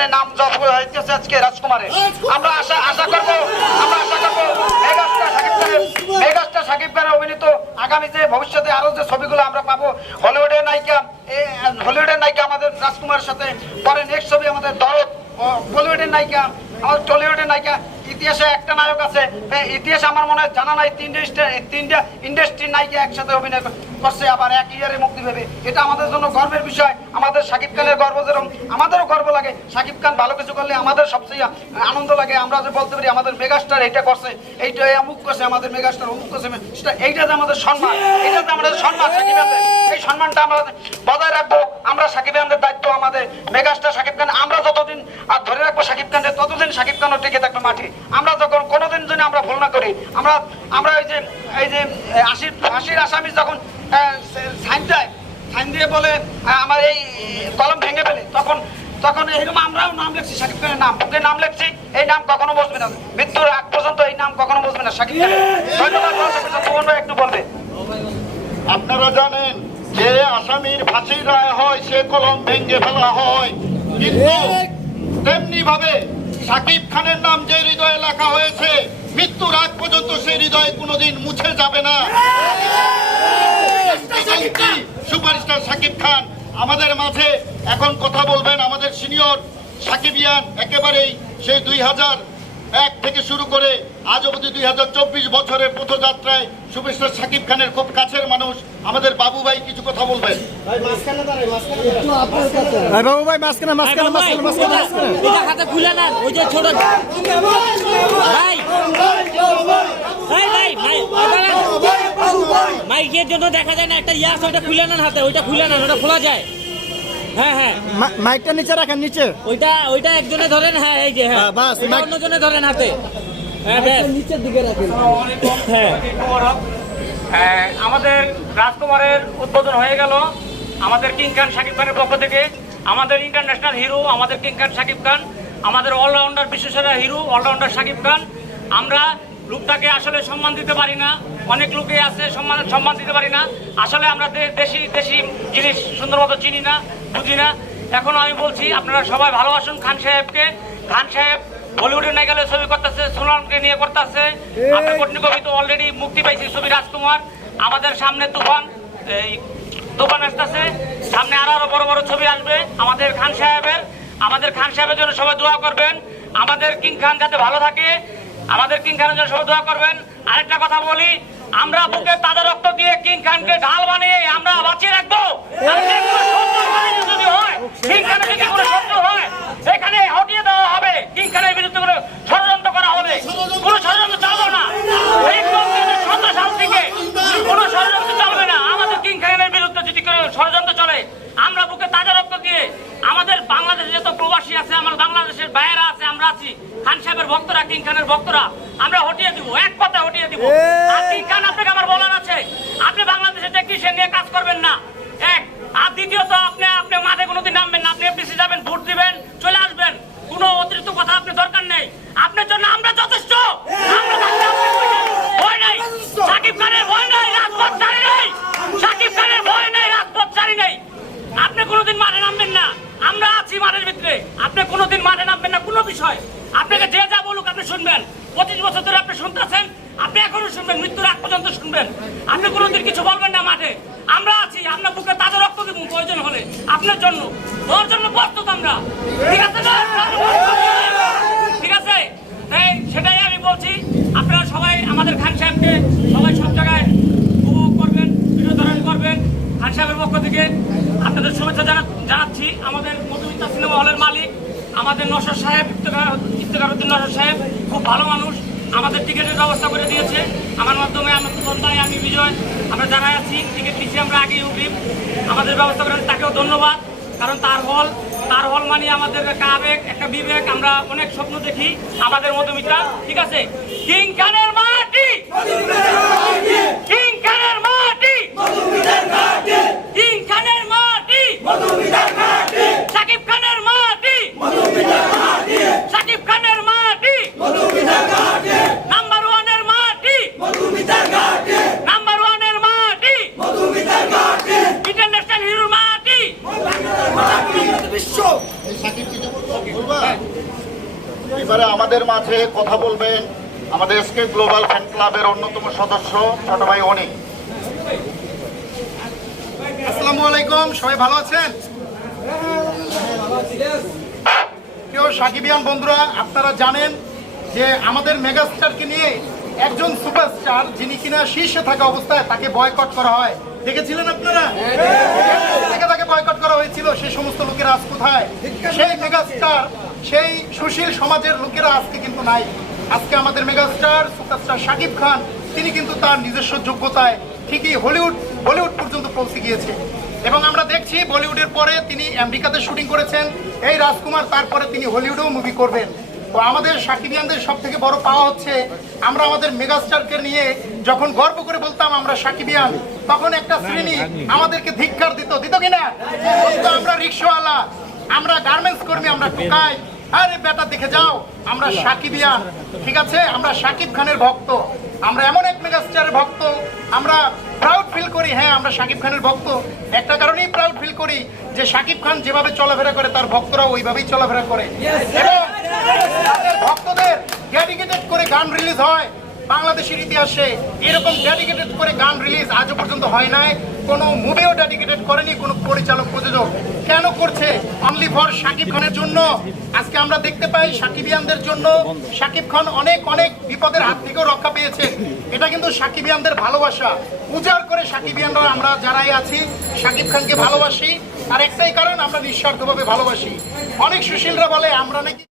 নাম জপ হইতেছে আজকে রাজকুমারের আমরা আশা আশা করব আমরা আশা করব মেগাস্টার সাকিব খানের মেগাস্টার সাকিব খানের অভিনীত আগামী যে ভবিষ্যতে আরও যে ছবিগুলো আমরা পাবো হলিউডের নায়িকা হলিউডের নায়িকা আমাদের রাজকুমারের সাথে পরে নেক্সট ছবি আমাদের দরদ বলিউডের নায়িকা আমার টলিউডের নায়িকা ইতিহাসে একটা নায়ক আছে ইতিহাসে আমার মনে হয় জানা নাই তিনটে তিনটা ইন্ডাস্ট্রির নায়িকা একসাথে অভিনয় করছে আবার এক ইয়ারে মুক্তি পাবে। এটা আমাদের জন্য গর্বের বিষয়। আমাদের সাকিব খানের গর্ব যেরকম, আমাদেরও গর্ব লাগে। সাকিব খান ভালো কিছু করলে আমাদের সবচেয়ে আনন্দ লাগে। আমরা যে বলতে পারি, আমাদের মেগাস্টার এইটা করছে। এইটা অমুক করছে, আমাদের মেগাস্টার অমুক করছে। এইটা যে আমাদের সম্মান, এইটা যে আমাদের সম্মান সাকিব এই সম্মানটা আমরা বজায় রাখব। আমরা সাকিব খানদের দায়িত্ব আমাদের মেগাস্টার সাকিব খান। আমরা যতদিন, আর ধরে রাখব সাকিব খানদের, ততদিন সাকিব খানও টিকে থাকবে মাঠে। আমরা যখন কোনোদিন যদি আমরা ভুল না করি, আমরা আমরা এই যে এই যে, আশির আশির আসামি যখন সাইন দেয়। সাইন দিয়ে আমার এই কলম ভেঙে ফেলে। তখন তখন আমরাও নাম লিখছি নাম। নাম লিখছি, এই নাম কখনো বসবে না। মৃত্যুর আগ পর্যন্ত এই নাম কখনো বসবে না ধন্যবাদ একটু বলবে। আপনারা জানেন যে আসামির ফাঁসির রায় হয়, সে কলম ভেঙে ফেলা হয়। কিন্তু তেমনি ভাবে সাকিব খানের নাম যে হৃদয়ে লেখা হয়েছে, মৃত্যুর আগ পর্যন্ত সেই হৃদয় কোনোদিন মুছে যাবে না। সুপারস্টার সাকিব খান আমাদের মাঝে এখন কথা বলবেন আমাদের সিনিয়র সাকিবিয়ান একেবারেই সেই দুই হাজার এক থেকে শুরু করে আজ অবধি দুই হাজার চব্বিশ বছরের পথযাত্রায় সুপারস্টার সাকিব খানের খুব কাছের মানুষ আমাদের বাবু ভাই কিছু কথা বলবেন বাবু ভাই মাঝখানে মাঝখানে মাঝখানে মাঝখানে এটা খাতা খুলে না ওই যে ছোট ভাই ভাই ভাই ভাই মাইকের জন্য দেখা যায় না একটা ইয়াস ওইটা খুলে নেন হাতে ওইটা খুলে নেন ওটা খোলা যায়। হ্যাঁ হ্যাঁ। মাইকটা নিচে রাখেন নিচে। ওইটা ওইটা একজনে ধরেন হ্যাঁ এই যে হ্যাঁ। হ্যাঁ, বাস, অন্যজনে ধরেন হাতে। হ্যাঁ নিচের দিকে রাখেন। হ্যাঁ। হ্যাঁ, আমাদের রাজকুমারের উদ্বোধন হয়ে গেল। আমাদের কিং খান শাকিব খানের পক্ষ থেকে। আমাদের ইন্টারন্যাশনাল হিরো আমাদের কিং খান শাকিব খান। আমাদের অলরাউন্ডার বিশ্বসেরা হিরো অলরাউন্ডার শাকিব খান। আমরা লোকটাকে আসলে সম্মান দিতে পারি না। অনেক লোকে আছে সম্মান সম্মান দিতে পারি না। আসলে আমরা দেশি দেশি জিনিস সুন্দর মতো চিনি না বুঝি না। এখন আমি বলছি আপনারা সবাই ভালোবাসুন খান সাহেবকে। খান সাহেব বলিউডের নায়িকালে ছবি করতেছে সোনালকে নিয়ে করতেছে। আপনার কঠিন কবি তো অলরেডি মুক্তি পাইছে ছবি রাজকুমার। আমাদের সামনে তুফান এই তুফান আসতেছে। সামনে আরও আরও বড় বড় ছবি আসবে আমাদের খান সাহেবের। আমাদের খান সাহেবের জন্য সবাই দোয়া করবেন। আমাদের কিং খান যাতে ভালো থাকে আমাদের কিং খানের জন্য সবাই দোয়া করবেন। আরেকটা কথা বলি আমরা বুকে তাজা রক্ত দিয়ে কিং খানকে ঢাল বানিয়ে আমরা বাঁচিয়ে রাখব। হটিয়ে দেওয়া হবে। কিং খানের ষড়যন্ত্র করা হবে। কোনো ষড়যন্ত্র কোনো ষড়যন্ত্র না। আমাদের কিং খানের বিরুদ্ধে যদি ষড়যন্ত্র চলে, আমরা বুকে তাজা রক্ত দিয়ে আমাদের বাংলাদেশে প্রবাসী আছে, আমার বাংলাদেশের আছে, আমরা আছি। ভক্তরা, কিং খানের ভক্তরা, আমরা হটিয়ে দিব, এক কথা হটিয়ে দিব আর কিং খান আপনাকে আমার বলার আছে আপনি নিয়ে কাজ করবেন না। এক, আর দ্বিতীয়ত, আপনি আপনি মাঠে কোনোদিন নামবেন না। আপনি এফডিসি যাবেন, ভোট দিবেন, চলে আসবেন। কোনো অতিরিক্ত কথা আপনি দরকার নেই। আপনার জন্য আমরা যথেষ্ট। আপনি কোনোদিন আপনি কোনোদিন মাঠে নামবেন না। কোনো বিষয়। আপনাকে যে যা বলুক আপনি শুনবেন। পঁচিশ বছর ধরে আপনি শুনতেছেন, আপনি এখনও শুনবেন, মৃত্যুর আগ পর্যন্ত শুনবেন। আপনি কোনোদিন কিছু বলবেন না মাঠে। আমরা আছি, আমরা বুকে তাজা রক্ত দেবো প্রয়োজন হলে, আপনার জন্য। ওর জন্য প্রস্তুত আমরা। ঠিক আছে ঠিক আছে? তাই সেটাই আমি বলছি, আপনারা সবাই আমাদের খান সাহেবকে সবাই সব জায়গায় উপভোগ করবেন ভিডিও ধারণ করবেন। খান সাহেবের পক্ষ থেকে আপনাদের শুভেচ্ছা জানা- জানাচ্ছি। আমাদের মধুমিতা সিনেমা হলের আমাদের নসর সাহেব উদ্দিন নসর সাহেব খুব ভালো মানুষ, আমাদের টিকিটের ব্যবস্থা করে দিয়েছে। আমার মাধ্যমে আমি ভাই আমি বিজয়। আমরা যারা আছি, টিকিট নিচ্ছি, আমরা আগেই অগ্রিম আমাদের ব্যবস্থা করে তাকেও ধন্যবাদ। কারণ তার হল তার হল মানে আমাদের একটা আবেগ, একটা বিবেক, আমরা অনেক স্বপ্ন দেখি আমাদের মতো মধুমিতা, ঠিক আছে? কিং খানের মাটি! কিং খানের মাটি কিং খানের মাটি সাকিব খানের মাটি সাকিব খানের মাটি নাম্বার ওয়ানের মাটি নাম্বার ওয়ানের মাটি ইন্টারন্যাশনাল হিরোর মাটি এই সাকিব কি এবারে আমাদের মাঝে কথা বলবেন আমাদের এসকে গ্লোবাল ফ্যান ক্লাবের অন্যতম সদস্য ছোট ভাই অনিক আসসালামু আলাইকুম সবাই ভালো আছেন? কেউ সাকিবিয়ান বন্ধুরা আপনারা জানেন যে আমাদের মেগাস্টারকে নিয়ে একজন সুপারস্টার যিনি কিনা শীর্ষে থাকা অবস্থায় তাকে বয়কট করা হয়। দেখেছিলেন আপনারা? থেকে তাকে বয়কট করা হয়েছিল সেই সমস্ত লোকেরা আজ কোথায়? সেই মেগাস্টার সেই সুশীল সমাজের লোকেরা আজকে কিন্তু নাই। আজকে আমাদের মেগাস্টার সুপারস্টার শাকিব খান তিনি কিন্তু তার নিজস্ব যোগ্যতায় ঠিকই হলিউড বলিউড পর্যন্ত পৌঁছে গিয়েছে। এবং আমরা দেখছি বলিউডের পরে তিনি আমেরিকাতে শুটিং করেছেন এই রাজকুমার তারপরে তিনি হলিউডেও মুভি করবেন। তো আমাদের সাকিবিয়ানদের সব থেকে বড় পাওয়া হচ্ছে আমরা আমাদের মেগাস্টারকে নিয়ে যখন গর্ব করে বলতাম আমরা সাকিবিয়ান তখন একটা শ্রেণি আমাদেরকে ধিক্কার দিত। দিত কিনা? আমরা রিক্সাওয়ালা আমরা গার্মেন্টস কর্মী আমরা টোকাই। আরে বেটা দেখে যাও আমরা সাকিবিয়ান ঠিক আছে? আমরা সাকিব খানের ভক্ত। আমরা এমন এক মেগাস্টারের ভক্ত। আমরা প্রাউড ফিল করি হ্যাঁ আমরা সাকিব খানের ভক্ত। একটা কারণেই প্রাউড ফিল করি যে সাকিব খান যেভাবে চলাফেরা করে তার ভক্তরা ওইভাবেই চলাফেরা করে। এবং তাদের ভক্তদের ডেডিকেটেড করে গান রিলিজ হয়। বাংলাদেশের ইতিহাসে এরকম ডেডিকেটেড করে গান রিলিজ আজও পর্যন্ত হয় নাই। কোনো মুভিও ডেডিকেটেড করেনি, কোনো পরিচালক, প্রযোজক। কেন করছে? অনলি ফর সাকিব খানের জন্য। আজকে আমরা দেখতে পাই সাকিবিয়ানদের জন্য। সাকিব খান অনেক অনেক বিপদের হাত থেকেও রক্ষা পেয়েছে। এটা কিন্তু সাকিবিয়ানদের ভালোবাসা। উজাড় করে সাকিবিয়ানরা আমরা যারাই আছি, সাকিব খানকে ভালোবাসি। আর একটাই কারণ, আমরা নিঃস্বার্থভাবে ভালোবাসি। অনেক সুশীলরা বলে, আমরা নাকি